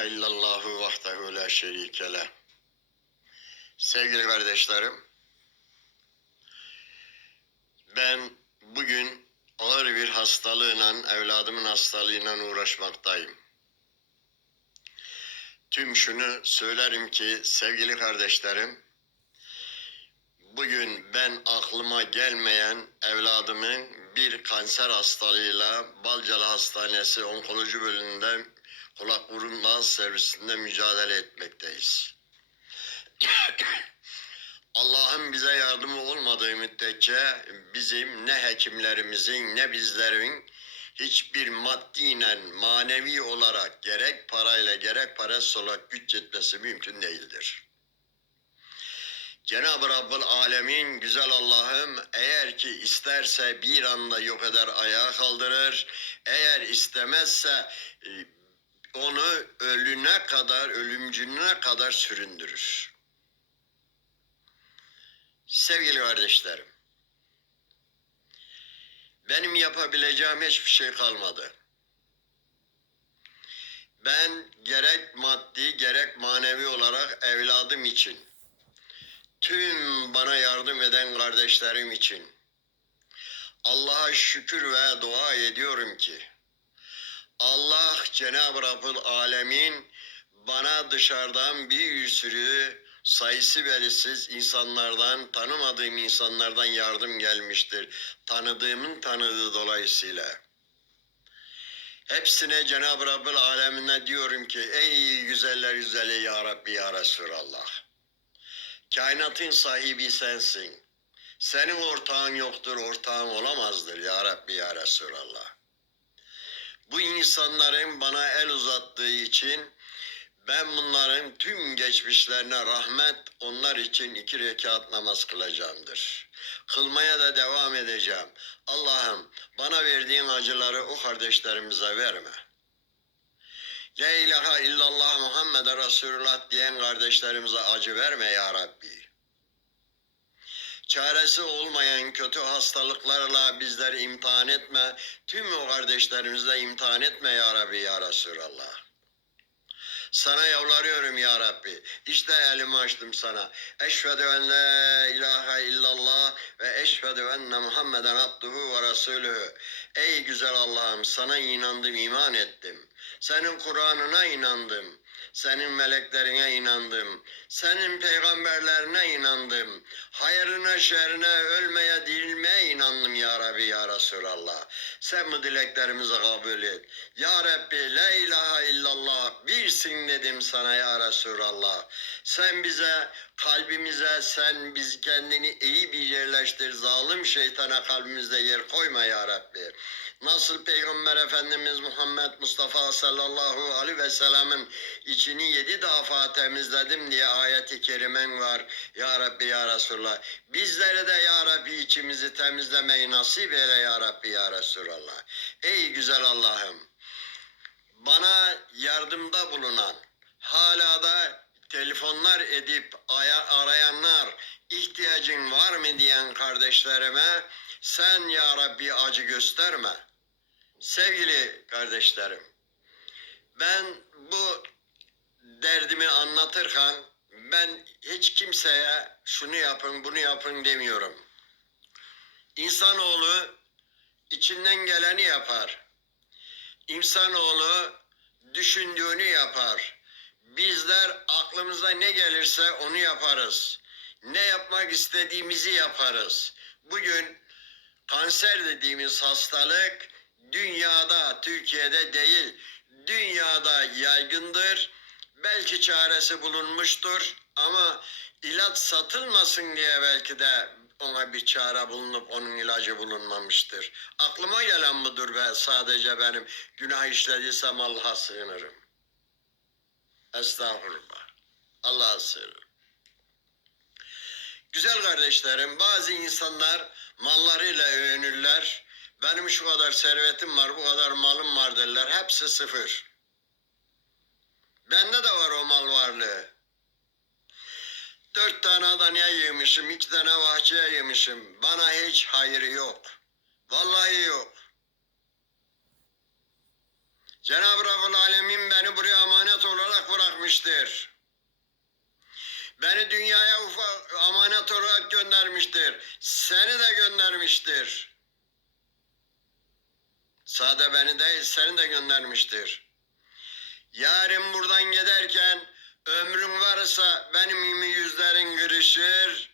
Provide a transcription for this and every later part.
illallahu vahdehu la şerike leh. Sevgili kardeşlerim, ben bugün ağır bir hastalığıyla, evladımın hastalığıyla uğraşmaktayım. Tüm şunu söylerim ki sevgili kardeşlerim, bugün ben aklıma gelmeyen evladımın bir kanser hastalığıyla Balcalı Hastanesi Onkoloji Bölümünde kulak burun boğaz servisinde mücadele etmekteyiz. Allah'ın bize yardımı olmadığı müddetçe bizim ne hekimlerimizin ne bizlerin hiçbir maddiyle manevi olarak gerek parayla gerek parasız olarak güç yetmesi mümkün değildir. Cenab-ı Rabbül Alemin güzel Allah'ım eğer ki isterse bir anda yok eder ayağa kaldırır. Eğer istemezse e, onu ölüne kadar, ölümcününe kadar süründürür. Sevgili kardeşlerim, benim yapabileceğim hiçbir şey kalmadı. Ben gerek maddi gerek manevi olarak evladım için, tüm bana yardım eden kardeşlerim için Allah'a şükür ve dua ediyorum ki Allah Cenab-ı Rabbül Alemin bana dışarıdan bir sürü sayısı belirsiz insanlardan, tanımadığım insanlardan yardım gelmiştir. Tanıdığımın tanıdığı dolayısıyla. Hepsine Cenab-ı Rabbül Alemine diyorum ki ey güzeller güzeli ya Rabbi ya Resulallah. Kainatın sahibi sensin. Senin ortağın yoktur, ortağın olamazdır ya Rabbi ya Resulallah. İnsanların bana el uzattığı için ben bunların tüm geçmişlerine rahmet onlar için iki rekat namaz kılacağımdır. Kılmaya da devam edeceğim. Allah'ım bana verdiğin acıları o kardeşlerimize verme. La ilahe illallah Muhammed Resulullah diyen kardeşlerimize acı verme ya Rabbi. Çaresi olmayan kötü hastalıklarla bizleri imtihan etme. Tüm o kardeşlerimizle imtihan etme ya Rabbi ya Resulallah. Sana yalvarıyorum ya Rabbi. İşte elimi açtım sana. Eşhedü en la ilahe illallah ve eşhedü enne Muhammeden abduhu ve resulühü. Ey güzel Allah'ım sana inandım, iman ettim. Senin Kur'an'ına inandım. Senin meleklerine inandım. Senin peygamberlerine inandım. Hayrına şerine ölmeye dirilmeye inandım ya Rabbi ya Resulallah. Sen bu dileklerimizi kabul et. Ya Rabbi la ilahe illallah birsin dedim sana ya Resulallah. Sen bize kalbimize sen biz kendini iyi bir yerleştir. Zalim şeytana kalbimizde yer koyma ya Rabbi. Nasıl Peygamber Efendimiz Muhammed Mustafa sallallahu aleyhi ve sellem'in içini yedi defa temizledim diye ayeti kerimen var. Ya Rabbi ya Resulallah. Bizlere de ya Rabbi içimizi temizlemeyi nasip eyle ya Rabbi ya Resulallah. Ey güzel Allah'ım. Bana yardımda bulunan, hala da telefonlar edip aya- arayanlar, ihtiyacın var mı diyen kardeşlerime sen ya Rabbi acı gösterme. Sevgili kardeşlerim, ben bu derdimi anlatırken ben hiç kimseye şunu yapın bunu yapın demiyorum. İnsanoğlu içinden geleni yapar. İnsanoğlu düşündüğünü yapar. Bizler aklımıza ne gelirse onu yaparız. Ne yapmak istediğimizi yaparız. Bugün kanser dediğimiz hastalık dünyada, Türkiye'de değil, dünyada yaygındır. Belki çaresi bulunmuştur ama ilaç satılmasın diye belki de ona bir çare bulunup onun ilacı bulunmamıştır. Aklıma gelen budur ve sadece benim günah işlediysem Allah'a sığınırım. Estağfurullah. Allah'a sığınırım. Güzel kardeşlerim, bazı insanlar mallarıyla övünürler. Benim şu kadar servetim var, bu kadar malım var derler. Hepsi sıfır. Bende de var o mal varlığı. Dört tane Adana'ya yığmışım, iki tane bahçeye yığmışım. Bana hiç hayrı yok. Vallahi yok. Cenab-ı Rabbül Alemin beni buraya emanet olarak bırakmıştır. Beni dünyaya ufa, emanet olarak göndermiştir. Seni de göndermiştir. Sade beni değil seni de göndermiştir. Yarın buradan giderken ömrün varsa benim yüzlerin kırışır,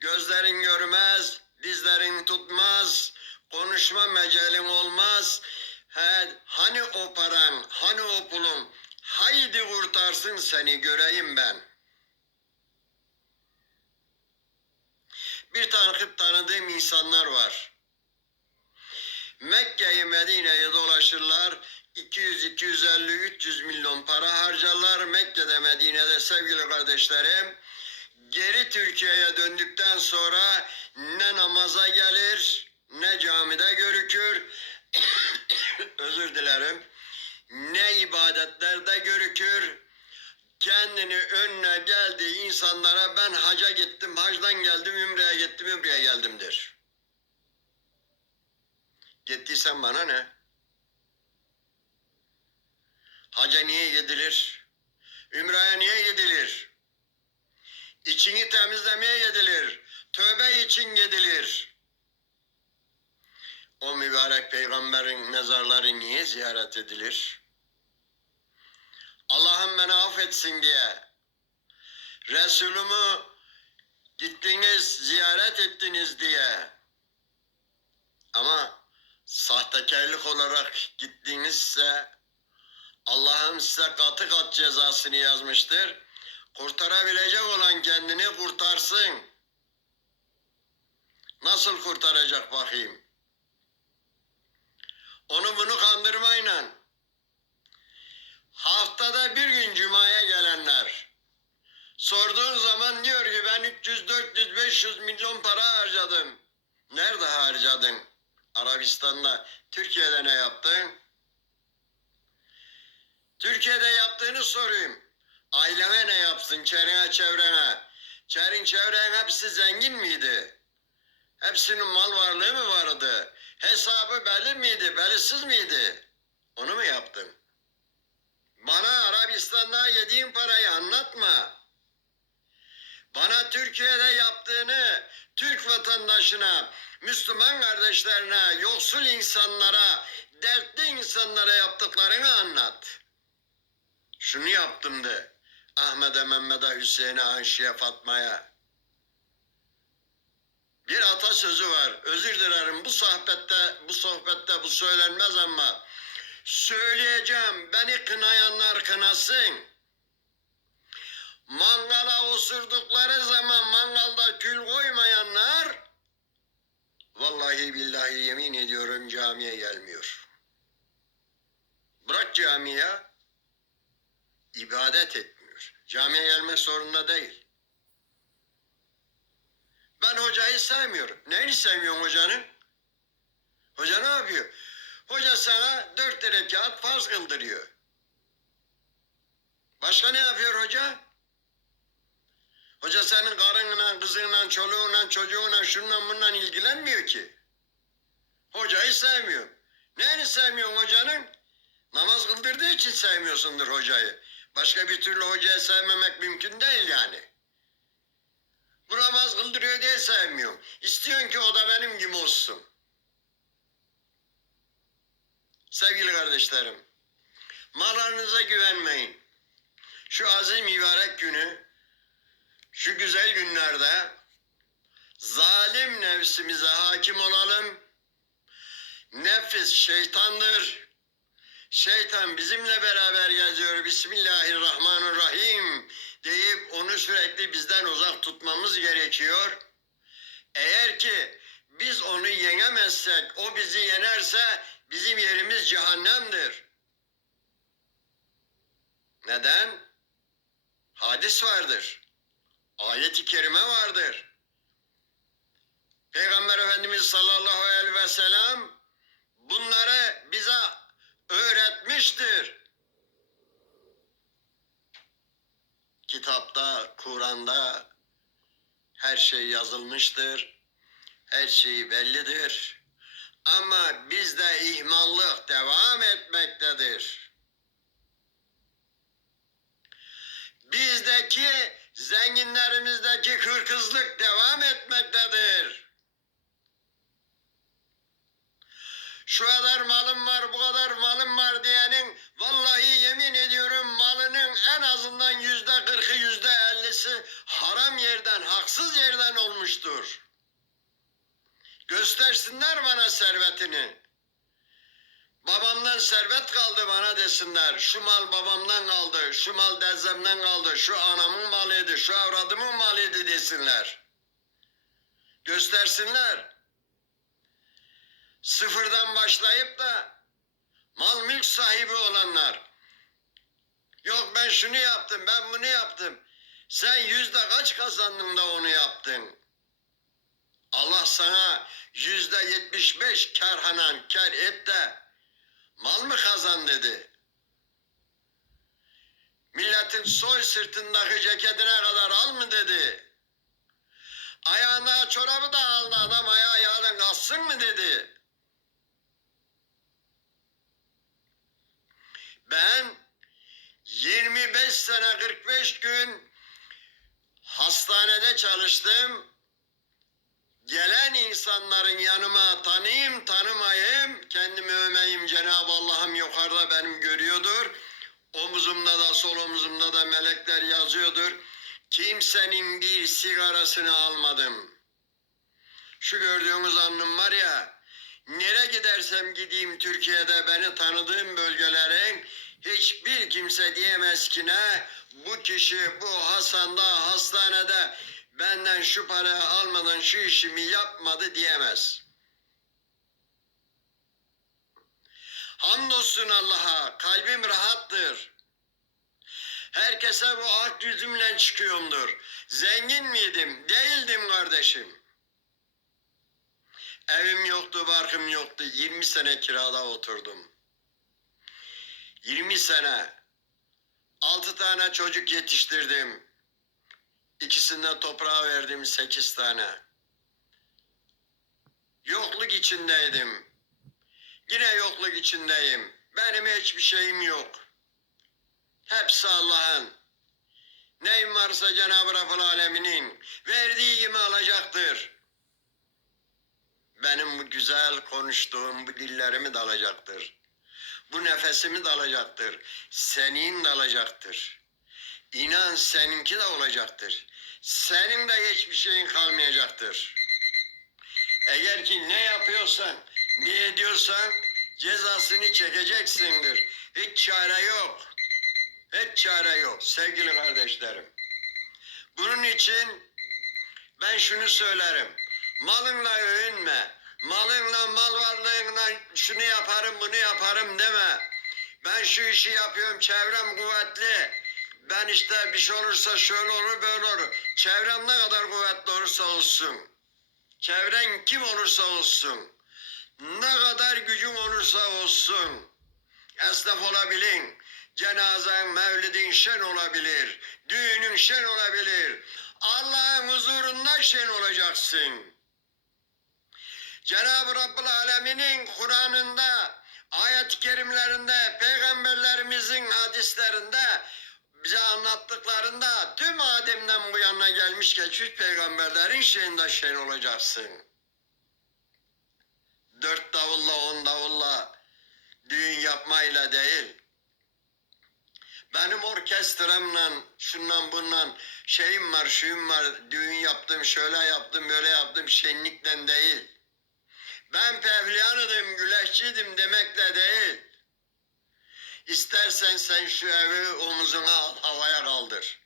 gözlerin görmez, dizlerin tutmaz, konuşma mecelin olmaz. He, hani o paran, hani o pulun, haydi kurtarsın seni göreyim ben. Bir takip tanıdığım insanlar var. Mekke'yi Medine'yi dolaşırlar. 200, 250, 300 milyon para harcarlar Mekke'de Medine'de sevgili kardeşlerim. Geri Türkiye'ye döndükten sonra ne namaza gelir ne camide görükür. Özür dilerim. Ne ibadetlerde görükür. Kendini önüne geldiği insanlara ben haca gittim, hacdan geldim, ümreye gittim, ümreye geldimdir. Gittiysen bana ne? Haca niye gidilir? Ümreye niye gidilir? İçini temizlemeye gidilir. Tövbe için gidilir. O mübarek peygamberin mezarları niye ziyaret edilir? Allah'ım beni affetsin diye. Resulümü gittiniz, ziyaret ettiniz diye. Ama sahtekarlık olarak gittiğinizse Allah'ım size katı kat cezasını yazmıştır. Kurtarabilecek olan kendini kurtarsın. Nasıl kurtaracak bakayım? Onu bunu kandırmayla. Haftada bir gün cumaya gelenler. Sorduğun zaman diyor ki ben 300, 400, 500 milyon para harcadım. Nerede harcadın? Arabistan'da. Türkiye'de ne yaptın? Türkiye'de yaptığını sorayım. Ailene ne yapsın? Çevrene çevrene. Çerin çevren hepsi zengin miydi? Hepsinin mal varlığı mı vardı? Hesabı belli miydi? Belirsiz miydi? Onu mu yaptın? Bana Arabistan'da yediğin parayı anlatma. Bana Türkiye'de yaptığını Türk vatandaşına, Müslüman kardeşlerine, yoksul insanlara, dertli insanlara yaptıklarını anlat. Şunu yaptım de. Ahmet'e, Mehmet'e, Hüseyin'e, Ayşe'ye, Fatma'ya. Bir atasözü var. Özür dilerim bu sohbette, bu sohbette bu söylenmez ama söyleyeceğim. Beni kınayanlar kınasın. Mangala osurdukları zaman mangalda kül koymayanlar vallahi billahi yemin ediyorum camiye gelmiyor. Bırak camiye ibadet etmiyor. Camiye gelmek zorunda değil. Ben hocayı sevmiyorum. Neyini sevmiyorsun hocanın? Hoca ne yapıyor? Hoca sana dört rekat farz kıldırıyor. Başka ne yapıyor hoca? Hoca senin karınla, kızınla, çoluğunla, çocuğunla, şunla bununla ilgilenmiyor ki. Hocayı sevmiyor. Neyini sevmiyorsun hocanın? Namaz kıldırdığı için sevmiyorsundur hocayı. Başka bir türlü hocayı sevmemek mümkün değil yani. Bu namaz kıldırıyor diye sevmiyorum. İstiyorsun ki o da benim gibi olsun. Sevgili kardeşlerim, mallarınıza güvenmeyin. Şu aziz mübarek günü, şu güzel günlerde zalim nefsimize hakim olalım. Nefis şeytandır. Şeytan bizimle beraber geziyor. Bismillahirrahmanirrahim deyip onu sürekli bizden uzak tutmamız gerekiyor. Eğer ki biz onu yenemezsek, o bizi yenerse bizim yerimiz cehennemdir. Neden? Hadis vardır. Ayet-i kerime vardır. Peygamber Efendimiz sallallahu aleyhi ve sellem bunları bize öğretmiştir. Kitapta, Kur'an'da her şey yazılmıştır. Her şey bellidir. Ama bizde ihmallık devam etmektedir. Bizdeki zenginlerimizdeki hırkızlık devam etmektedir. Şu kadar malım var, bu kadar malım var diyenin vallahi yemin ediyorum malının en azından yüzde kırkı, yüzde ellisi haram yerden, haksız yerden olmuştur. Göstersinler bana servetini. Babamdan servet kaldı bana desinler. Şu mal babamdan kaldı, şu mal dezemden kaldı, şu anamın malıydı, şu avradımın malıydı desinler. Göstersinler. Sıfırdan başlayıp da mal mülk sahibi olanlar. Yok ben şunu yaptım, ben bunu yaptım. Sen yüzde kaç kazandın da onu yaptın? Allah sana yüzde yetmiş beş kerhanan kar et de mal mı kazan dedi. Milletin soy sırtındaki ceketine kadar al mı dedi. Ayağına çorabı da aldı adam ayağı yalın kalsın mı dedi. Ben 25 sene 45 gün hastanede çalıştım. Gelen insanların yanıma tanıyayım tanımayayım, kendimi övmeyim Cenab-ı Allah'ım yukarıda benim görüyordur. Omuzumda da sol omuzumda da melekler yazıyordur. Kimsenin bir sigarasını almadım. Şu gördüğünüz alnım var ya, nere gidersem gideyim Türkiye'de beni tanıdığım bölgelerin hiçbir kimse diyemez ki ne bu kişi bu Hasan'da hastanede benden şu parayı almadan şu işimi yapmadı diyemez. Hamdolsun Allah'a kalbim rahattır. Herkese bu ak yüzümle çıkıyorumdur. Zengin miydim? Değildim kardeşim. Evim yoktu, barkım yoktu. 20 sene kirada oturdum. 20 sene. 6 tane çocuk yetiştirdim. İkisinde toprağa verdim 8 tane. Yokluk içindeydim. Yine yokluk içindeyim. Benim hiçbir şeyim yok. Hepsi Allah'ın. Neyim varsa Cenab-ı Rabbul Alemin'in verdiği gibi alacaktır. Benim bu güzel konuştuğum bu dillerimi de alacaktır. Bu nefesimi de alacaktır. Senin de alacaktır. İnan seninki de olacaktır. Senin de hiçbir şeyin kalmayacaktır. Eğer ki ne yapıyorsan, ne ediyorsan cezasını çekeceksindir. Hiç çare yok. Hiç çare yok sevgili kardeşlerim. Bunun için ben şunu söylerim. Malınla övünme. Malınla, mal varlığınla şunu yaparım, bunu yaparım deme. Ben şu işi yapıyorum, çevrem kuvvetli. Ben işte bir şey olursa şöyle olur, böyle olur. Çevrem ne kadar kuvvetli olursa olsun. Çevren kim olursa olsun. Ne kadar gücün olursa olsun. Esnaf olabilin. Cenazen, mevlidin şen olabilir. Düğünün şen olabilir. Allah'ın huzurunda şen olacaksın. Cenab-ı Rabbül Alemin'in Kur'an'ında, ayet-i kerimlerinde, peygamberlerimizin hadislerinde bize anlattıklarında tüm Adem'den bu yana gelmiş geçmiş peygamberlerin şeyinde şen olacaksın. Dört davulla, on davulla düğün yapmayla değil. Benim orkestramla, şundan bundan şeyim var, şuyum var, düğün yaptım, şöyle yaptım, böyle yaptım, şenlikle değil. Ben pevliyanıdım, güleşçiydim demekle değil. İstersen sen şu evi omuzuna al, havaya kaldır.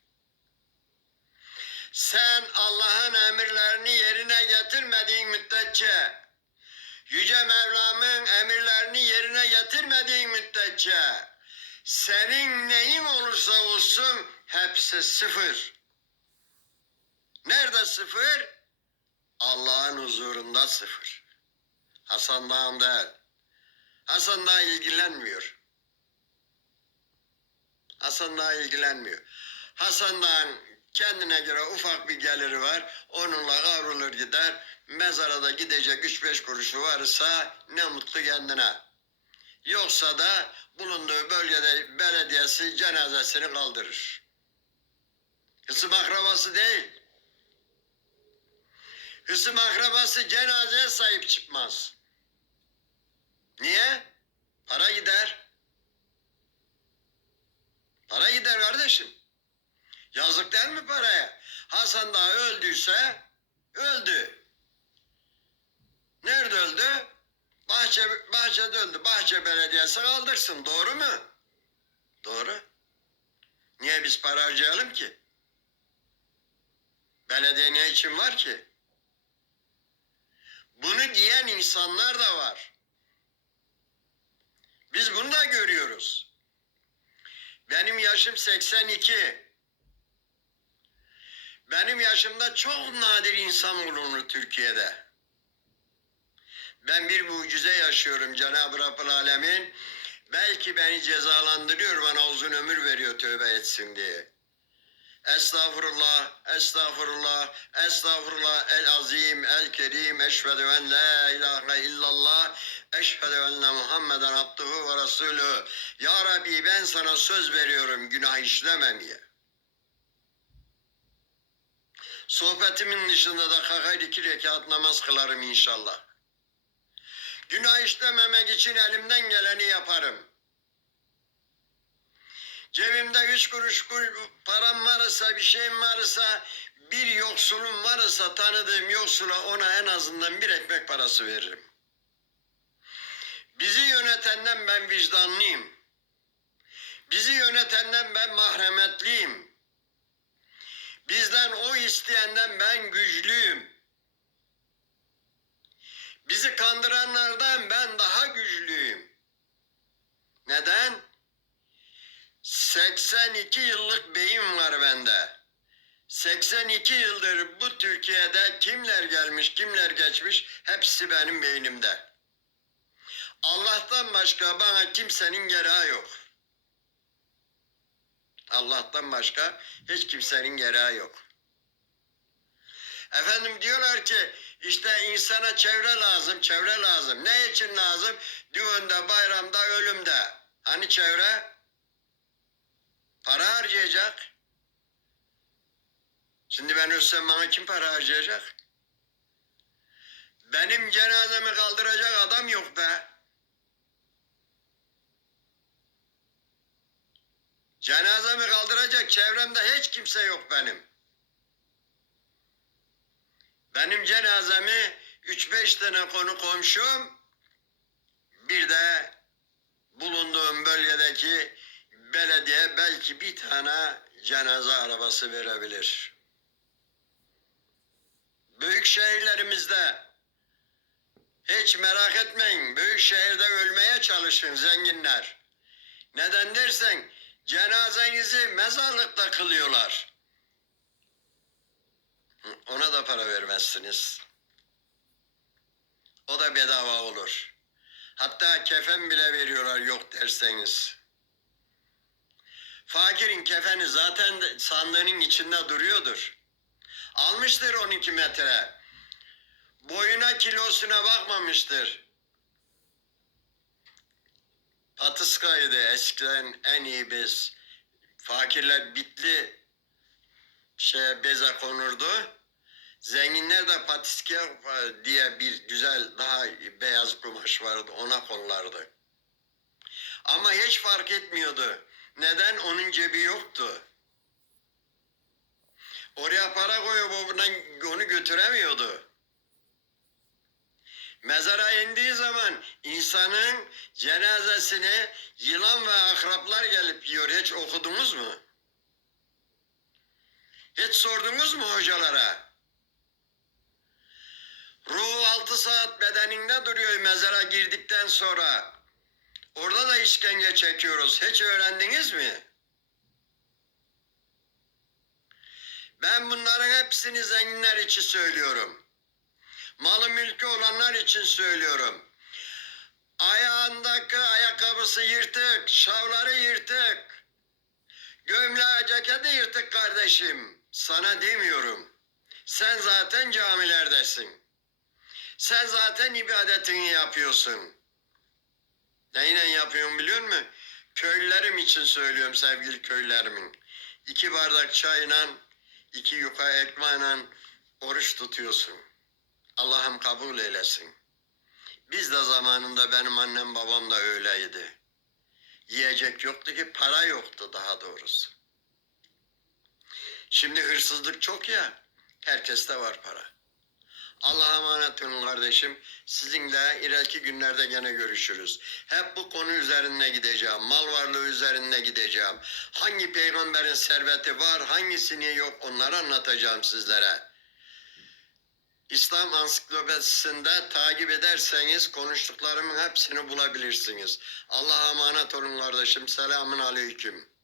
Sen Allah'ın emirlerini yerine getirmediğin müddetçe, Yüce Mevlam'ın emirlerini yerine getirmediğin müddetçe, senin neyin olursa olsun hepsi sıfır. Nerede sıfır? Allah'ın huzurunda sıfır. Hasan Dağ'ın değil. Hasan Dağ ilgilenmiyor. Hasan Dağ ilgilenmiyor. Hasan Dağ'ın Kendine göre ufak bir geliri var. Onunla kavrulur gider. Mezara da gidecek 3-5 kuruşu varsa ne mutlu kendine. Yoksa da bulunduğu bölgede belediyesi cenazesini kaldırır. Hısım akrabası değil. Hısım akrabası cenazeye sahip çıkmaz. Niye? Para gider. Para gider kardeşim. Yazık değil mi paraya? Hasan daha öldüyse öldü. Nerede öldü? Bahçe, bahçede öldü. Bahçe belediyesi kaldırsın. Doğru mu? Doğru. Niye biz para harcayalım ki? Belediye ne için var ki? Bunu diyen insanlar da var. Biz bunu da görüyoruz. Benim yaşım 82. Benim yaşımda çok nadir insan bulunur Türkiye'de. Ben bir mucize yaşıyorum Cenab-ı Rabbül Alemin. Belki beni cezalandırıyor, bana uzun ömür veriyor tövbe etsin diye. Estağfurullah, estağfurullah, estağfurullah el azim, el kerim, eşhedü en la ilahe illallah, eşhedü enne Muhammeden abduhu ve resulü. Ya Rabbi ben sana söz veriyorum günah işlememeye. Sohbetimin dışında da kakayr iki rekat namaz kılarım inşallah. Günah işlememek için elimden geleni yaparım. Cebimde üç kuruş kur- param varsa, bir şeyim varsa, bir yoksulum varsa tanıdığım yoksula ona en azından bir ekmek parası veririm. Bizi yönetenden ben vicdanlıyım. Bizi yönetenden ben mahremetliyim. Bizden o isteyenden ben güçlüyüm. Bizi kandıranlardan ben daha güçlüyüm. Neden? 82 yıllık beyin var bende. 82 yıldır bu Türkiye'de kimler gelmiş, kimler geçmiş hepsi benim beynimde. Allah'tan başka bana kimsenin gereği yok. Allah'tan başka hiç kimsenin gereği yok. Efendim diyorlar ki işte insana çevre lazım, çevre lazım. Ne için lazım? Düğünde, bayramda, ölümde. Hani çevre? Para harcayacak. Şimdi ben ölsem bana kim para harcayacak? Benim cenazemi kaldıracak adam yok be. Cenazemi kaldıracak çevremde hiç kimse yok benim. Benim cenazemi 3-5 tane konu komşum bir de bulunduğum bölgedeki belediye belki bir tane cenaze arabası verebilir. Büyük şehirlerimizde hiç merak etmeyin. Büyük şehirde ölmeye çalışın zenginler. Neden dersen cenazenizi mezarlıkta kılıyorlar. Ona da para vermezsiniz. O da bedava olur. Hatta kefen bile veriyorlar yok derseniz. Fakirin kefeni zaten sandığının içinde duruyordur. Almıştır 12 metre. Boyuna kilosuna bakmamıştır. Patiskaydı eskiden en iyi bez. Fakirler bitli şeye beze konurdu. Zenginler de patiske diye bir güzel daha beyaz kumaş vardı ona kollardı. Ama hiç fark etmiyordu. Neden? Onun cebi yoktu. Oraya para koyup onu götüremiyordu. Mezara indiği zaman insanın cenazesini yılan ve akraplar gelip yiyor. Hiç okudunuz mu? Hiç sordunuz mu hocalara? Ruh altı saat bedeninde duruyor mezara girdikten sonra. Orada da işkence çekiyoruz. Hiç öğrendiniz mi? Ben bunların hepsini zenginler için söylüyorum. Malı mülkü olanlar için söylüyorum. Ayağındaki ayakkabısı yırtık, şavları yırtık. Gömleği ceketi yırtık kardeşim. Sana demiyorum. Sen zaten camilerdesin. Sen zaten ibadetini yapıyorsun. Neyle yapıyorsun biliyor musun? Köylülerim için söylüyorum sevgili köylerimin. İki bardak çayla, iki yuka ekmeğiyle oruç tutuyorsun. Allah'ım kabul eylesin. Biz de zamanında benim annem babam da öyleydi. Yiyecek yoktu ki para yoktu daha doğrusu. Şimdi hırsızlık çok ya. Herkeste var para. Allah'a emanet olun kardeşim. Sizinle ileriki günlerde gene görüşürüz. Hep bu konu üzerinde gideceğim. Mal varlığı üzerinde gideceğim. Hangi peygamberin serveti var, hangisini yok onları anlatacağım sizlere. İslam ansiklopedisinde takip ederseniz konuştuklarımın hepsini bulabilirsiniz. Allah'a emanet olun kardeşim. Selamun aleyküm.